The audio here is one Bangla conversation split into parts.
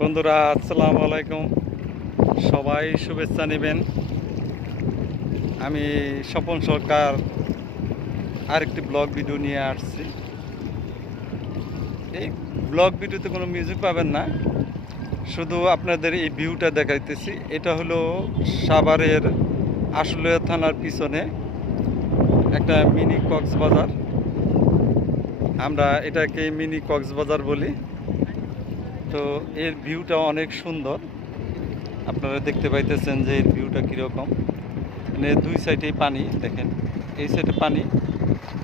বন্ধুরা, আসসালামু আলাইকুম। সবাই শুভেচ্ছা নেবেন। আমি স্বপন সরকার আরেকটি ব্লগ ভিডিও নিয়ে আসছি। এই ব্লগ ভিডিওতে কোনো মিউজিক পাবেন না। শুধু আপনাদের এই ভিউটা দেখাইতেছি। এটা হলো সাভারের আশুলিয়া থানার পিছনে একটা মিনি কক্সবাজার। আমরা এটাকে মিনি কক্সবাজার বলি। তো এর ভিউটা অনেক সুন্দর। আপনারা দেখতে পাইতেছেন যে এর ভিউটা কীরকম। এনে দুই সাইডেই পানি, দেখেন। এই সাইডে পানি।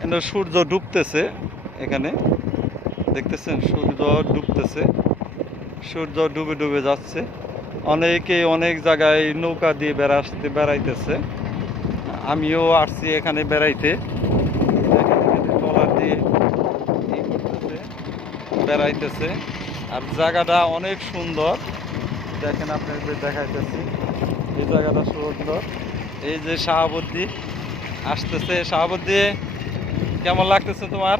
এনে সূর্য ডুবতেছে এখানে। দেখতেছেন? সূর্য ডুবতেছে। সূর্য ডুবে ডুবে যাচ্ছে। অনেকে অনেক জায়গায় নৌকা দিয়ে বেড়াতে বেড়াইতেছে। আমিও আসছি এখানে বেড়াইতে। দিয়ে বেড়াইতেছে। আর জায়গাটা অনেক সুন্দর। দেখেন আপনাদের দেখাইতেছি এই জায়গাটা সুন্দর। এই যে শাহাবুদ্দি আসতেছে। শাহাবুদ্দি কেমন লাগতেছে তোমার?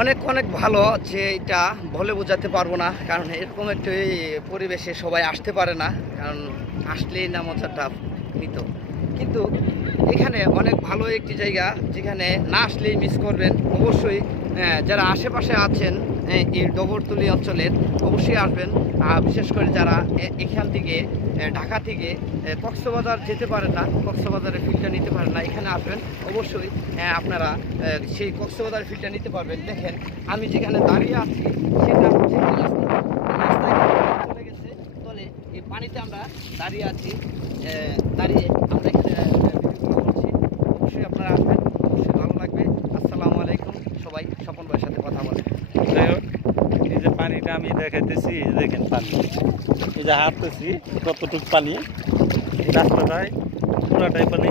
অনেক অনেক ভালো যে এটা বলে বোঝাতে পারব না কারণ এরকম একটি পরিবেশে সবাই আসতে পারে না কারণ আসলেই না মজাটা নিত। কিন্তু এখানে অনেক ভালো একটি জায়গা যেখানে না আসলেই মিস করবেন। অবশ্যই আহ, যারা আশেপাশে আছেন এই ডগরতলি অঞ্চলের অবশ্যই আসবেন। বিশেষ করে যারা এখান থেকে ঢাকা থেকে কক্সবাজার যেতে পারেন না কক্সবাজারের ফিল্ডটা নিতে পারেন না, এখানে আসবেন। অবশ্যই আপনারা সেই কক্সবাজার ফিল্ডটা নিতে পারবেন। দেখেন, আমি যেখানে দাঁড়িয়ে আছি, সেটা হচ্ছে রাস্তায় চলে গেছে, তলে এই পানিতে আমরা দাঁড়িয়ে আছি দাঁড়িয়ে আমরা এখানে আহ, ভিডিও করছি অবশ্যই আপনারা আসবেন অবশ্যই ভালো লাগবে আসসালামু আলাইকুম সবাই স্বপন ভাইয়ের সাথে কথা বলেন যাই হোক এই যে পানিটা আমি দেখাইতেছি দেখেন পানি। এই যে হাঁটতেছি, কতটুক পানি? এই রাস্তাটায়, পুরাটাই পানি।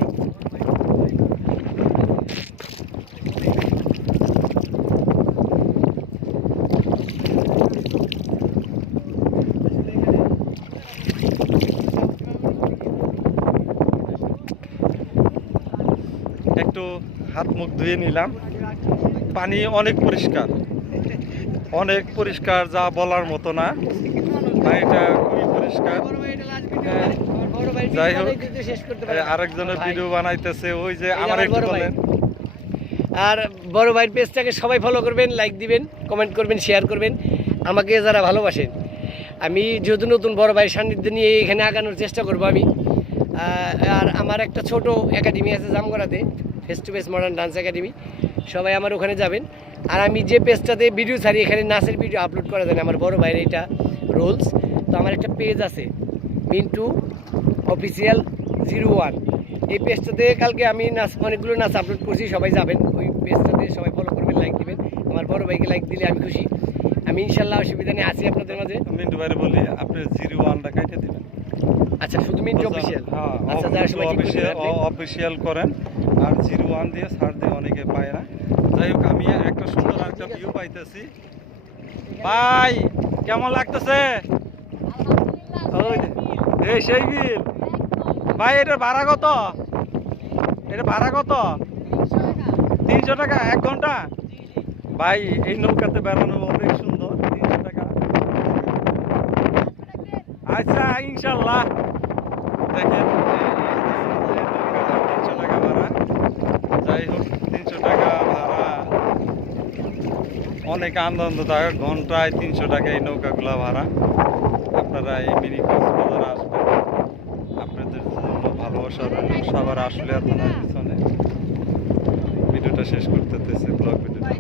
একটু হাত মুখ ধুয়ে নিলাম। পানি অনেক পরিষ্কার। অনেক পরিষ্কার যা বলার মতো না। পানিটা খুবই পরিষ্কার। হ্যাঁ। যাই হোক, আরেকজনের ভিডিও বানাইতেছে ওই যে আমার একটু। বলেন। আর বড় ভাইয়ের পেজটাকে সবাই ফলো করবেন লাইক দিবেন কমেন্ট করবেন শেয়ার করবেন। আমাকে যারা ভালোবাসেন আমি যেহেতু নতুন বড় ভাইয়ের সান্নিধ্য নিয়ে এখানে আগানোর চেষ্টা করব আমি। আর আমার একটা ছোট একাডেমি আছে জামগড়াতে। Face to face modern dance academy সবাই আমার ওখানে যাবেন। আর আমি যে পেজটাতে ভিডিও ছাড়ি এখানে নাচের ভিডিও আপলোড করা যায় না। আমার বড় ভাইয়ের এটা রোলস তো আমার একটা পেজ আছে মিন্টু অফিসিয়াল জিরো ওয়ান এই পেজটাতে কালকে আমি নাচ অনেকগুলো নাচ আপলোড করছি সবাই যাবেন। ওই পেজটাতে সবাই ফলো করবেন লাইক দিবেন। আমার বড় ভাইকে লাইক দিলে আমি খুশি। আমি ইনশাল্লাহ অসুবিধা নেই আছি আপনাদের মাঝে। মিন্টু ভাইরে বলি আপনি জিরো ওয়ানটা কেটে দিবেন। আচ্ছা শুধু মিন্টু অফিসিয়াল হ্যাঁ আচ্ছা যারা সবাই ঠিক করে রাখবেন। অফিসিয়াল করেন। আর জিরো ওয়ান দিয়ে সার দিয়ে অনেকে পায় না। যাই হোক আমি একটা সুন্দর একটা ভিউ পাইতেছি। ভাই কেমন লাগতেছে? এই সেই বিল ভাই এটার ভাড়া কত? এটা ভাড়া কত? তিনশো টাকা এক ঘণ্টা? ভাই এই নৌকাতে বেড়ানো অনেক সুন্দর। তিনশো টাকা। আচ্ছা ইনশাল্লাহ দেখেন তিনশো টাকা ভাড়া যাই হোক তিনশো টাকা ভাড়া অনেক আনন্দদায়ক, ঘন্টায় তিনশো টাকা এই নৌকাগুলো ভাড়া। আপনারা এই মিনি কক্সবাজার আসবেন। আপনাদের জন্য ভালোবাসা সবার আসলে আপনার পিছনে। ভিডিওটা শেষ করতেছে ব্লগ ভিডিওটা।